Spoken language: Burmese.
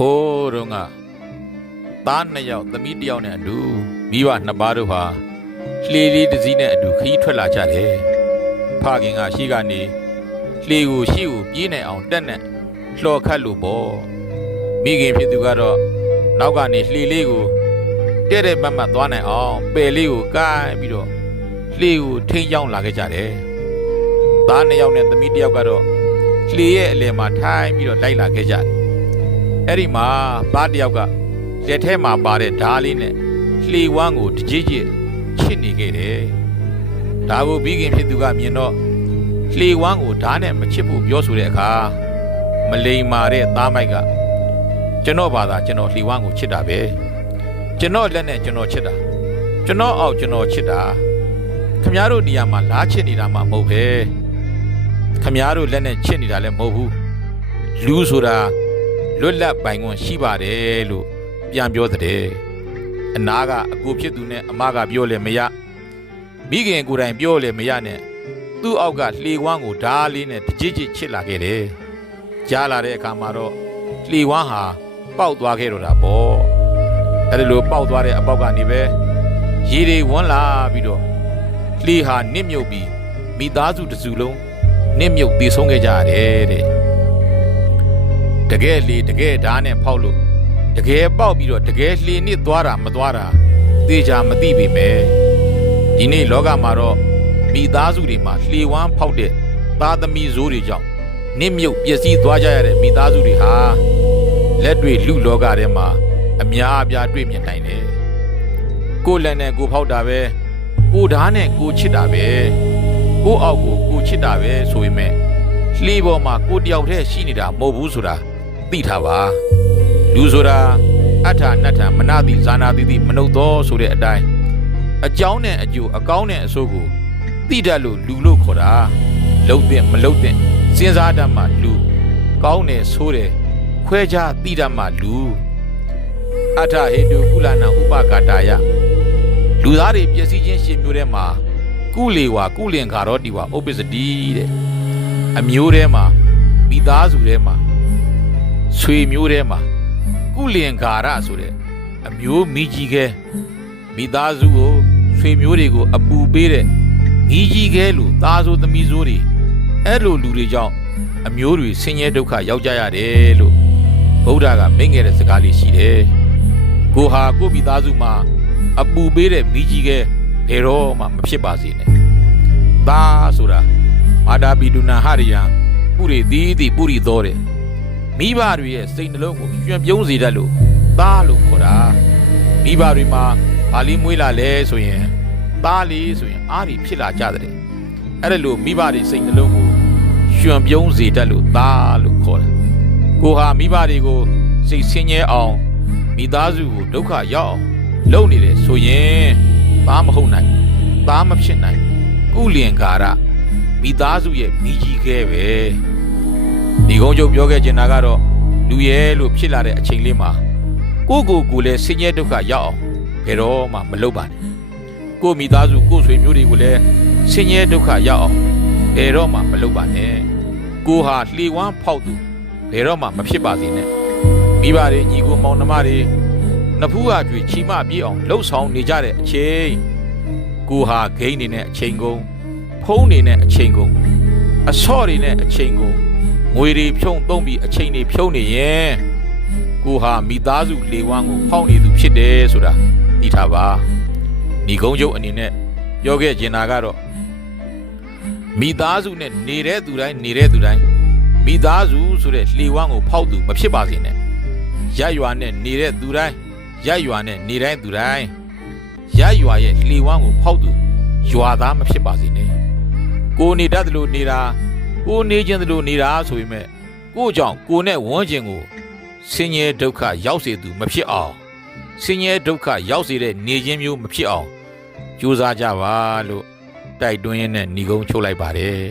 ဟိုးတော့ကသားနှစ်ယောက်သမီးတစ်ယောက်နဲ့အတူမိဘနှစ်ပါးတို့ဟာလှေလေးတစ်စီးနဲ့အတူခရီးထွက်လာကြတယ်။ဖခင်ကရှေ့ကနေလှေကိုရှေ့ကိုပြေးနိုင်အောင်တက်နဲ့လှော်ခတ်လို့ပေါ့။မိခင်ဖြစ်သူကတော့နောက်ကနေလှေလေးကိုတဲ့မတ်မတ်သွားနိုင်အောင်ပယ်လေးကိုကိုင်းပြီးတော့လှေကိုထိန်းချောင်းလာခဲ့ကြတယ်။သားနှစ်ယောက်နဲ့သမီးတစ်ယောက်ကတော့လှေရဲ့အလယ်မှာထိုင်ပြီးတော့လိုက်လာခဲ့ကြတယ်။အဲ့ဒီမှာသားတစ်ယောက်ကလက်ထဲမှာပါတဲ့ဓားလေးနဲ့လှေဝမ်းကိုတကြိတ်ကြိတ်ချစ်နေခဲ့တယ်။ဒါကိုမိခင်ဖြစ်သူကမြင်တော့လှေဝမ်းကိုဓားနဲ့မချစ်ဖို့ပြောဆိုတဲ့အခါမလိမ္မာတဲ့သားမိုက်ကကျွန်တော်ဘာသာကျွန်တော်လှေဝမ်းကိုချစ်တာပဲ။ကျွန်တော်လက်နဲ့ကျွန်တော်ချစ်တာကျွန်တော်အောက်ကျွန်တော်ချစ်တာခမည်းတော်နေရာမှာလားချစ်နေတာမှမဟုတ်ပဲခမည်းတော်လက်နဲ့ချစ်နေတာလည်းမဟုတ်ဘူးလူဆိုတာလွတ်လပ်ပိုင်ခွင့်ရှိပါတယ်လို့ပြန်ပြောတဲ့အနာကအကိုဖြစ်သူနဲ့အမကပြောလဲမရမိခင်ကိုယ်တိုင်ပြောလဲမရနဲ့သူ့အောက်ကလှေဝမ်းကိုဓားလေးနဲ့တကြိတ်ကြိတ်ချစ်လာခဲ့တယ်ကြားလာတဲ့အခါမှာတော့လှေဝမ်းဟာပေါက်သွားခဲ့တော့တာပေါ့အဲ့ဒါလိုပေါက်သွားတဲ့အပေါက်ကနေပဲရေတွေဝန်းလာပြီးတော့လှေဟာနစ်မြုပ်ပြီးမိသားစုတစ်စုလုံးနစ်မြုပ်ပြေဆုံးခဲ့ကြရတယ်တဲ့တကယ်လေတကယ်ဓာတ်နဲ့ဖောက်လို့တကယ်ပေါက်ပြီးတော့တကယ်လှေနစ်သွားတာမသွားတာသေချာမသိပေမဲ့ဒီနေ့လောကမှာတော့မိသားစုတွေမှာလှေဝမ်းဖောက်တဲ့သားသမီးဇိုးတွေကြောင့်နစ်မြုပ်ပျက်စီးသွားကြရတဲ့မိသားစုတွေဟာလက်တွေလူလောကထဲမှာအများအပြားတွေ့မြင်နိုင်တယ်ကိုယ်လက်နဲ့ကိုဖောက်တာပဲကိုဓာတ်နဲ့ကိုချစ်တာပဲကိုအောက်ကိုချစ်တာပဲဆိုပေမဲ့လှေပေါ်မှာကိုတယောက်တည်းရှိနေတာမဟုတ်ဘူးဆိုတာသိထားပါလူဆိုတာအထာနတ္ထမနာတိဇာနာတိမနုဿောဆိုတဲ့အတိုင်းအကြောင်းနဲ့အကျိုးအကောင်းနဲ့အဆိုးကိုသိတတ်လို့လူလို့ခေါ်တာလှုပ်တဲ့မလှုပ်တဲ့စဉ်းစားတတ်မှလူကောင်းတယ်ဆိုးတယ်ခွဲခြားသိတတ်မှလူအထဟေတုကုလနာဥပကာတာယလူသားတွေပျက်စီးခြင်းရှင်မျိုးထဲမှာကုလေဝါကုလင်္ကာရောတိဝါဥပ္ပစ္စတိတဲ့အမျိုးထဲမှာမိသားစုထဲမှာဆွေမျိုးထဲမှာကုလင်္ကာရဆိုတဲ့အမျိုးမိကြီးခဲမိသားစုကိုဆွေမျိုးတွေကိုအပူပေးတဲ့မိကြီးခဲလို့သားဆိုသမီးဆိုတွေအဲ့လိုလူတွေကြောင့်အမျိုးတွေဆင်းရဲဒုက္ခရောက်ကြရတယ်လို့ဗုဒ္ဓကမိန့်ခဲ့တဲ့စကားလေးရှိတယ်ကိုဟာကိုမိသားစုမှာအပူပေးတဲ့မိကြီးခဲဘယ်တော့မှမဖြစ်ပါစေနဲ့သားဆိုတာမာတာပိတုနာဟရိယံပုရိသီတိပုရိသောတဲ့မိဘတွေရဲ့စိတ်နှလုံးကိုရွှင်ပြုံးစေတတ်လို့သားလို့ခေါ်တာမိဘတွေမှာဘာလေးမွေးလာလဲဆိုရင်သားလေးဆိုရင်အားတွေဖြစ်လာကြတဲ့အဲ့ဒါလို့မိဘတွေစိတ်နှလုံးကိုရွှင်ပြုံးစေတတ်လို့သားလို့ခေါ်တာကိုဟာမိဘတွေကိုစိတ်ဆင်းရဲအောင်မိသားစုကိုဒုက္ခရောက်အောင်လုပ်နေတယ်ဆိုရင်သားမဟုတ်နိုင်သားမဖြစ်နိုင်ကုလင်္ကာရမိသားစုရဲ့မိကြီးခဲပဲဒီကုန်းချုပ်ပြောခဲ့ချင်တာကတော့လူရဲလို့ဖြစ်လာတဲ့အချိန်လေးမှာကိုလည်းဆင်းရဲဒုက္ခရောက်အောင်ဘယ်တော့မှမလုပ်ပါနဲ့ကိုမိသားစုကိုဆွေမျိုးတွေကိုလည်းဆင်းရဲဒုက္ခရောက်အောင်ဘယ်တော့မှမလုပ်ပါနဲ့ကိုဟာလှေဝမ်းဖောက်သူဘယ်တော့မှမဖြစ်ပါစေနဲ့မိဘတွေညီကိုမောင်နှမတွေနဖူးဟာကြွေချီမပြေးအောင်လှုပ်ဆောင်နေကြတဲ့အချိန်ကိုဟာဂိမ်းနေတဲ့အချိန်ကုန်ဖုံးနေတဲ့အချိန်ကုန်အဆော့တွေနဲ့အချိန်ကုန်ငွေတွေဖြုံသုံးပြီးအချိန်တွေဖြုံးနေရင်ကိုဟာမိသားစုလေဝမ်းကိုဖောက်နေသူဖြစ်တယ်ဆိုတာသိထားပါညီကုန်းချုပ်အနေနဲ့ပြောခဲ့ချင်တာကတော့မိသားစုနဲ့နေတဲ့သူတိုင်းမိသားစုဆိုတဲ့လှေဝမ်းကိုဖောက်သူမဖြစ်ပါစေနဲ့ရက်ရွာနဲ့နေတဲ့သူတိုင်းရက်ရွာနဲ့နေတိုင်းသူတိုင်းရက်ရွာရဲ့လှေဝမ်းကိုဖောက်သူရွာသားမဖြစ်ပါစေနဲ့ကိုနေတတ်တယ်လို့နေတာကိုနေခြင်းတယ်လို့နေတာဆိုပေမဲ့ကိုကြောင့်ကိုနဲ့ဝန်းကျင်ကိုဆင်းရဲဒုက္ခရောက်စေသူမဖြစ်အောင်ဆင်းရဲဒုက္ခရောက်စေတဲ့နေခြင်းမျိုးမဖြစ်အောင်ကြိုးစားကြပါလို့တိုက်တွန်းရင်းနဲ့ညီကုန်းချုပ်လိုက်ပါတယ်